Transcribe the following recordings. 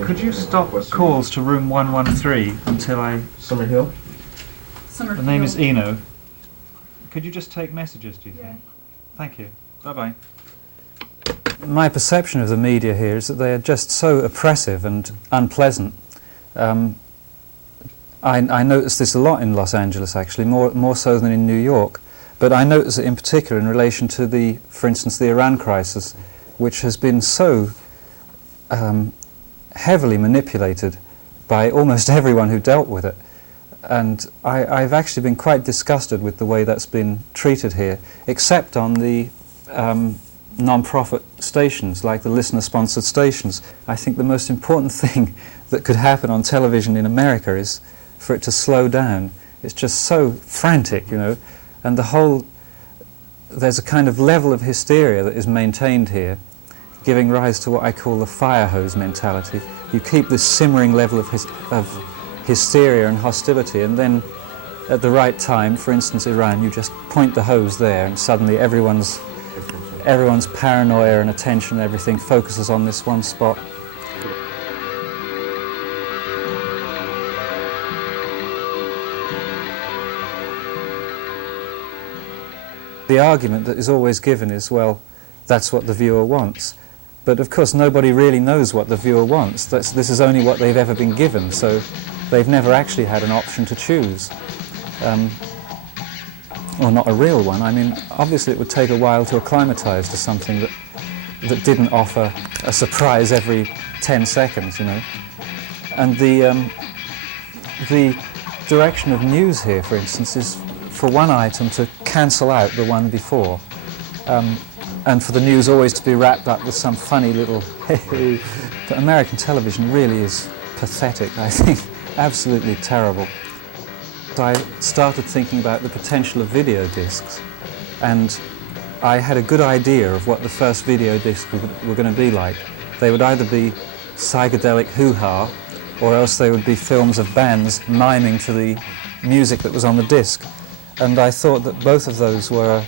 Could you stop calls to room 113 until I... Summer Hill? The name is Eno. Could you just take messages, do you think? Thank you. Bye-bye. My perception of the media here is that they are just so oppressive and unpleasant. I notice this a lot in Los Angeles, actually, more so than in New York. But I notice it in particular in relation to the, for instance, the Iran crisis, which has been so heavily manipulated by almost everyone who dealt with it. And I've actually been quite disgusted with the way that's been treated here, except on the non-profit stations, like the listener-sponsored stations. I think the most important thing that could happen on television in America is for it to slow down. It's just so frantic, you know, and there's a kind of level of hysteria that is maintained here, giving rise to what I call the fire hose mentality. You keep this simmering level of hysteria and hostility, and then at the right time, for instance Iran, you just point the hose there and suddenly everyone's paranoia and attention and everything focuses on this one spot. The argument that is always given is, well, that's what the viewer wants. But of course nobody really knows what the viewer wants. This is only what they've ever been given, so they've never actually had an option to choose. Or not a real one. I mean, obviously it would take a while to acclimatise to something that didn't offer a surprise every 10 seconds, you know. And the direction of news here, for instance, is for one item to cancel out the one before. And for the news always to be wrapped up with some funny little But American television really is pathetic, I think. Absolutely terrible. I started thinking about the potential of video discs, and I had a good idea of what the first video discs were going to be like. They would either be psychedelic hoo-ha, or else they would be films of bands miming to the music that was on the disc. And I thought that both of those were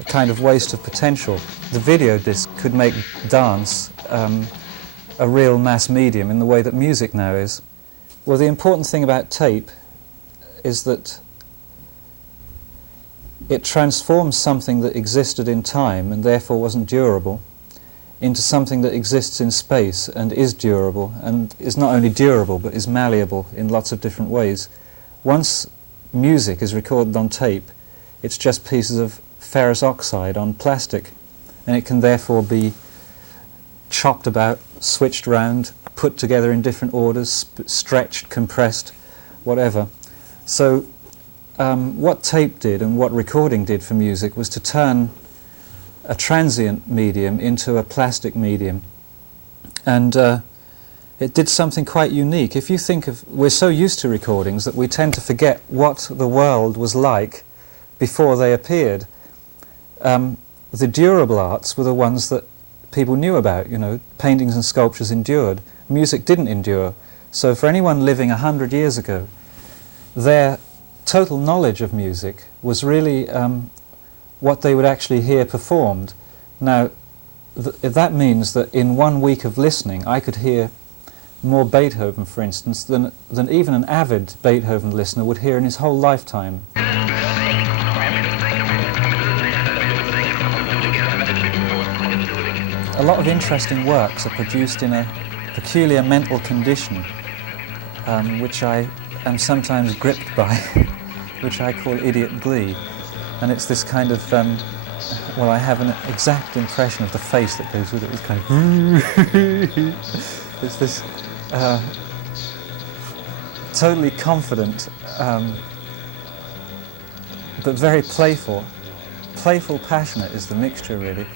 a kind of waste of potential. The video disc could make dance a real mass medium in the way that music now is. Well, the important thing about tape is that it transforms something that existed in time and therefore wasn't durable into something that exists in space and is durable, and is not only durable but is malleable in lots of different ways. Once music is recorded on tape, it's just pieces of ferrous oxide on plastic, and it can therefore be chopped about, switched around, put together in different orders, stretched, compressed, whatever. So what tape did and what recording did for music was to turn a transient medium into a plastic medium. And it did something quite unique. If you think of, we're so used to recordings that we tend to forget what the world was like before they appeared. The durable arts were the ones that people knew about, you know, paintings and sculptures endured. Music didn't endure. So for anyone living 100 years ago, their total knowledge of music was really what they would actually hear performed. Now, that means that in 1 week of listening, I could hear more Beethoven, for instance, than even an avid Beethoven listener would hear in his whole lifetime. A lot of interesting works are produced in a peculiar mental condition, which I am sometimes gripped by, which I call idiot glee. And it's this kind of, well, I have an exact impression of the face that goes with it. It's kind of, it's this totally confident, but very playful. Playful, passionate is the mixture, really.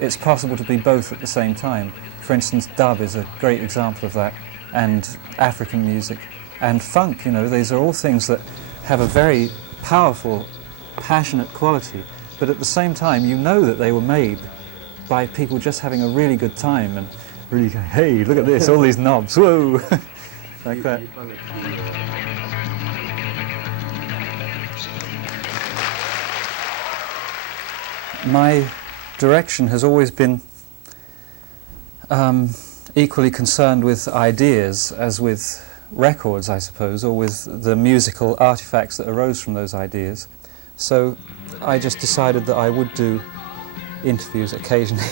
It's possible to be both at the same time. For instance, dub is a great example of that, and African music, and funk, you know, these are all things that have a very powerful, passionate quality, but at the same time you know that they were made by people just having a really good time and really going, hey, look at this, all these knobs, whoa, like that. My direction has always been equally concerned with ideas as with records, I suppose, or with the musical artifacts that arose from those ideas. So I just decided that I would do interviews occasionally.